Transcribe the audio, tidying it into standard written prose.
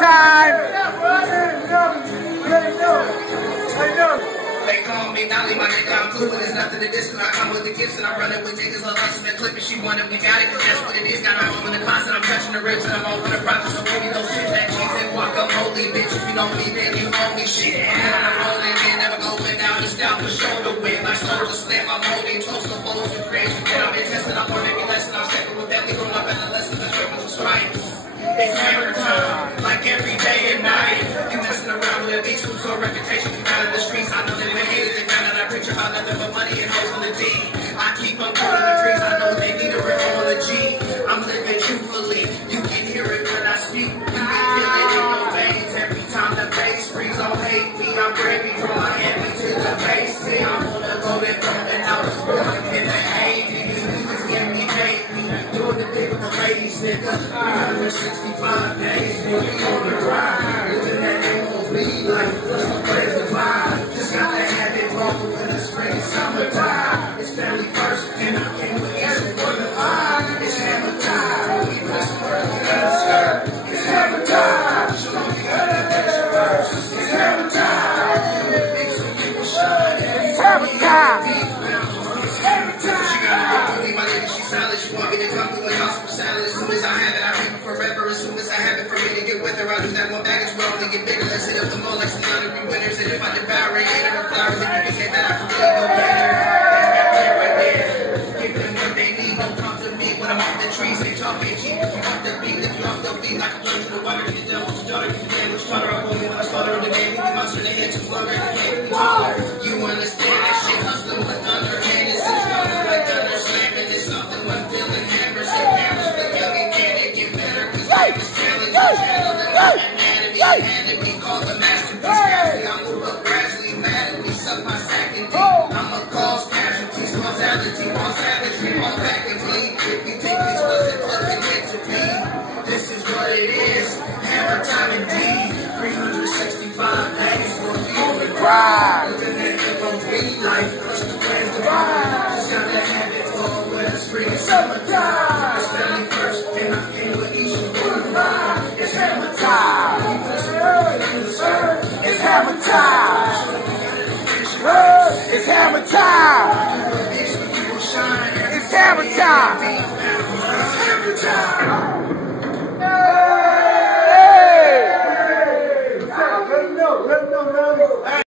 time. They call me Nolly, my nigga, I'm cool, but there's nothing to this, cause I come with the gifts and I'm running with niggas, love us and the clip, and she wanted, we got it, cause that's what it is, got a home in the closet, I'm touching the ribs and I'm over the profit, so give me those shit, that cheese and walk up, holy bitch, if you don't believe it, you owe me shit, I'm rolling in, never going down, it's down for shoulder win, like shoulder slam, I'm holding close to photos and crazy, but I've been testing, I'm on every lesson, I'm stepping with that, leaving up in the lessons, the triple stripes. It's hammer time, like every day and night. You messing around with a bitch who's so reputation, you out of the streets. I know that they hate it, they found out I preach about nothing but money and hoes on the D. I keep on calling the trees, I know they need a rip on the G. I'm living truthfully, you can hear it when I speak. You can feel it in your veins every time the bass freeze. Don't hate me, I'm brave from Miami to the base. See, I'm on the golden throne and I was born in the 80s. Niggas give me hate me, doing the thing with the ladies, nigga. 365 days, we on the grind. Living that MOB life, let's go play the vibe. Just gotta have it local in the spring, summertime. It's family first, and I came with Easter for the vibe. It's hammer time, we press the word, we got a skirt. It's hammer time, show me how to fix the verse. It's hammer time, big so you will shine. It's hammer time. It's hammer time. She got a good booty, my lady, she's solid. She want me to come through a house with salad. As soon as I have it, I keep it forever. As soon as I have it for me to get with her, I do that one baggage will only get bigger. Let's hit up the mall like some lottery winners. And if I devour it, hate her flower, then you can say that I can really go better. Right there. Give them what they need, don't come to me when I'm off the trees. They talking cheap, if you want the beat, if you off the beat, like a plunge to the water. Get it done with your daughter, get it done with your daughter. I hold me when I start her the game. You monster, they hit you longer, they can't be taller. You understand that shit, hustling with thunder. And it's something like thunder slamming. It's something when feeling hammers and hammers. But young and can it get better, cause life is challenging. Anatomy, call the masterpiece. I move up gradually, madly, suck my sack and deep. I'ma cause casualties, causality, causality, all back and bleed. If you think this wasn't fucking meant to be, this is what it is. Hammer time indeed. 365 days for me on the grind. Living that MOB life, plus the plans divine. Just gotta have it all when it's spring and summertime. It's family first, and I came with Easter for the ride. It's hammer time. It's hammer time. It's hammer time. It's hammer time. It's hammer time.